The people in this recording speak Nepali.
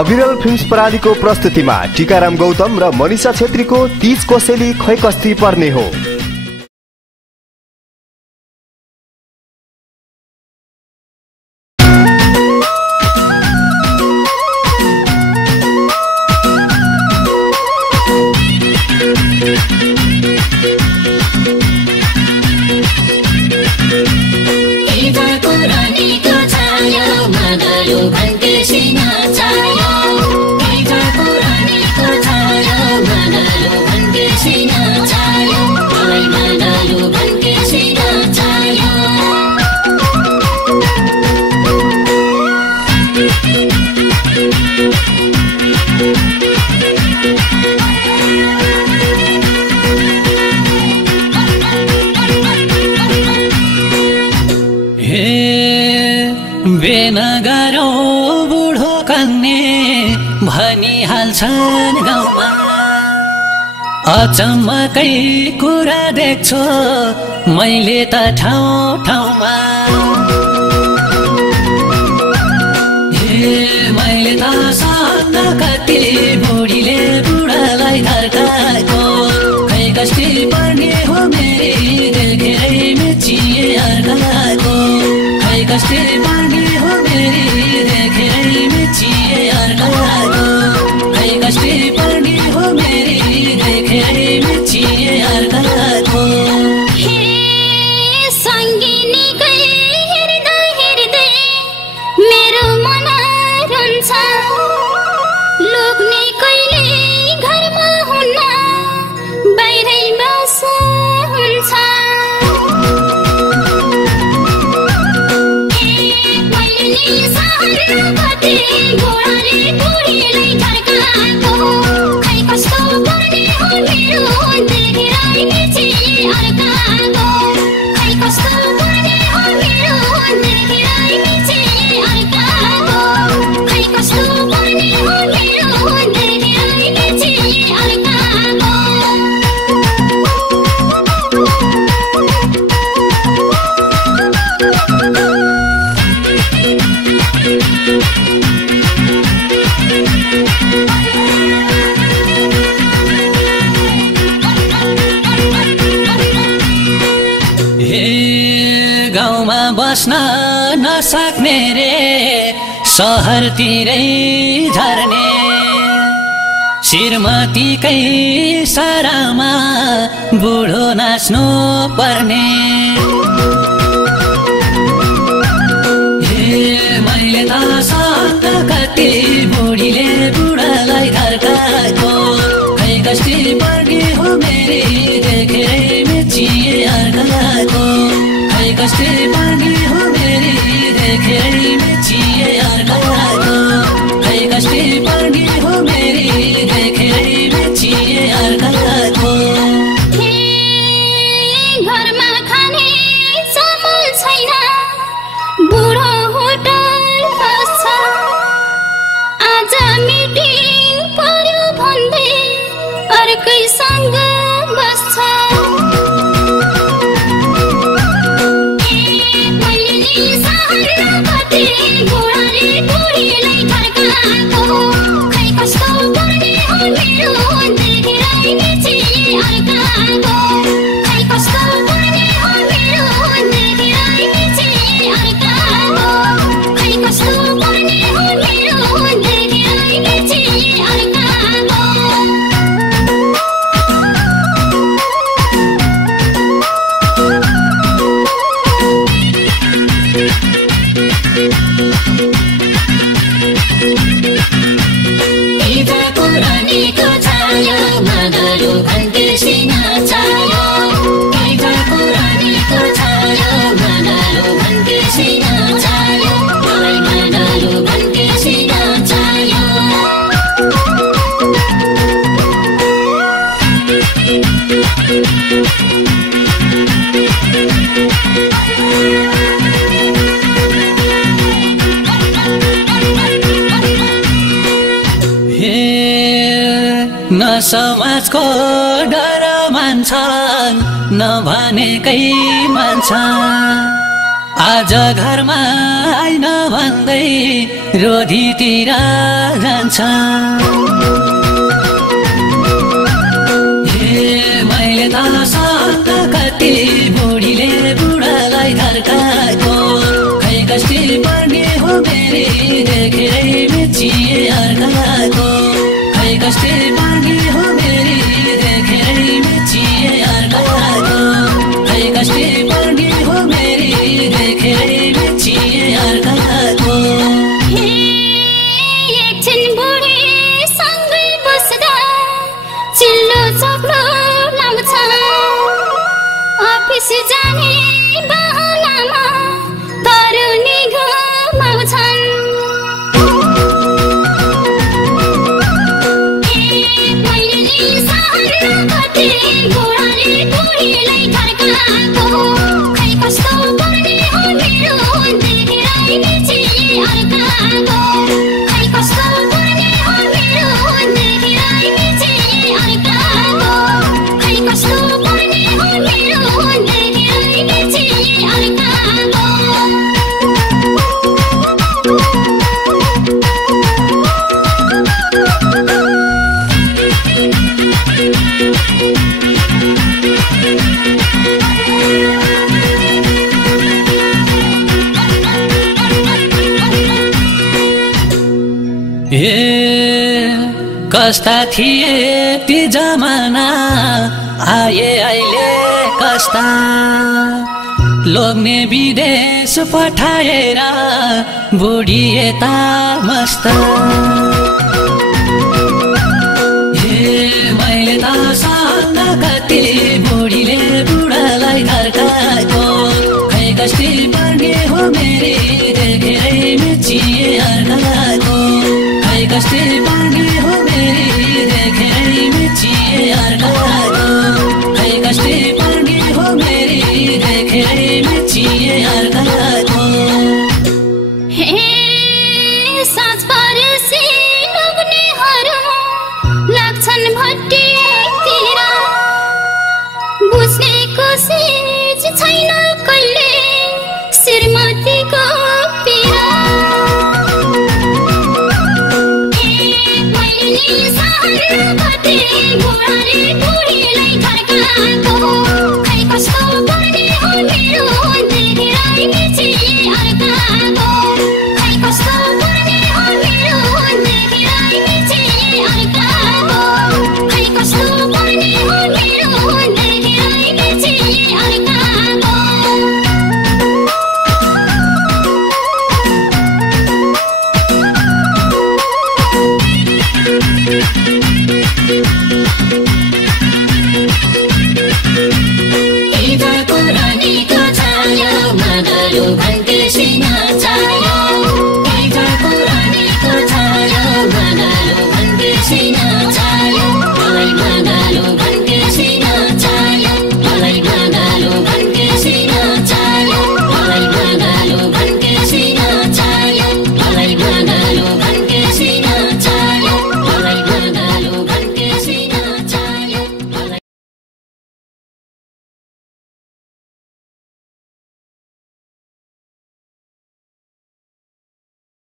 अविरल फिल्म्स प्रणालीको प्रस्तुतिमा टीकाराम गौतम र मनिषा छेत्रीको 30 कोसेली खै कस्ती पर्ने हो। बेनगरो बुढो कन्ने भनिहाल्छन् गाउँमा, अचम्मकै कुरा देख्छु मैले त ठाउँ ठाउँमा। मैले त सन्न कति बुढीले बुढालाई धर्काएको, खै कस्ती पर्ने हो मेरी देखेरै मेचिए अर्काको, खै कस्ती पर्ने हो मेरी देखेरै मेचिए अर्काको, खै कस्ती पर्ने हो मेरी देखेरै मेचिए अर्काको। बस्न नसक्ने रे सहरतिरै झर्ने, श्रीमतीकै सरामा बुढो नाच्नु पर्ने। मैले त सन्त कति बुढीले बुढालाई धर्काएको, खै कस्ती पर्ने हो मेरी देखेरै मेचिए अर्काको, खै कस्ती पर्ने हो मेरी देखेरै मेचिए अर्काको, खै कस्ती पर्ने हो मेरी देखेरै मेचिए अर्काको। घरमा खाने चामल छैन, बुढो होटल बस्छ, आज मिटिङ पर्यो भन्दै अर्कैसँग बस्छ। न समाजको डर मान्छन्, नभनेकै मान्छन्, आज घरमा आइन भन्दै रोधीतिर जान्छ। मैले त सन्त कति बुढीले बुढालाई धर्काएको, खै कस्ती पर्ने हो मेरी देखेरै मेचिए अर्काको, खै कस्ती पर्ने हो मेरी देखेरै मेचिए अर्काको, खै कस्ती पर्ने हो मेरी देखेरै मेचिए अर्काको। एकछिन बुढी सँगै बस्दा चिल्लो चप्लो लाउँछ, अफिस जाने बहानामा तरुनी घुमाउँछन्। मैले सहरमा कति बुढाले बुढीलाई धर्काएको, खै कस्तो पर्ने हो मेरो देखेरै मेचिए अर्काको, खै कस्तो पर्ने हो मेरो देखेरै मेचिए अर्काको, खै कस्तो पर्ने हो मेरो देखेरै मेचिए अर्काको। कस्ता थिए ती जमाना, आए अहिले कस्ता, लोग्ने विदेश पठाएर बुढी यता मस्त। मैले त सन्त कति बुढीले बुढालाई धर्काएको, खै कस्ती पर्ने हो मेरी देखेरै मेचिए अर्काको, खै कस्ती पर्ने हो मेरी देखेरै मेचिए अर्काको, खै कस्ती पर्ने हो मेरी देखेरै मेचिए अर्काको। साँझ परेपछि लोग्नेहरू लाग्छन् भट्टीतिर, बुझ्ने कोसिस छैन कहिले श्रीमतीको पीडा। मैले सहरमा कति बुढाले बुढीलाई धर्काएको, खै कस्तो पर्ने हो मेरो देखेरै मेचिए अर्काको, खै कस्तो पर्ने हो मेरो देखेरै मेचिए अर्काको, खै कस्तो पर्ने हो मेरो देखेरै मेचिए अर्काको। इधर पुरानीको छाया मगलु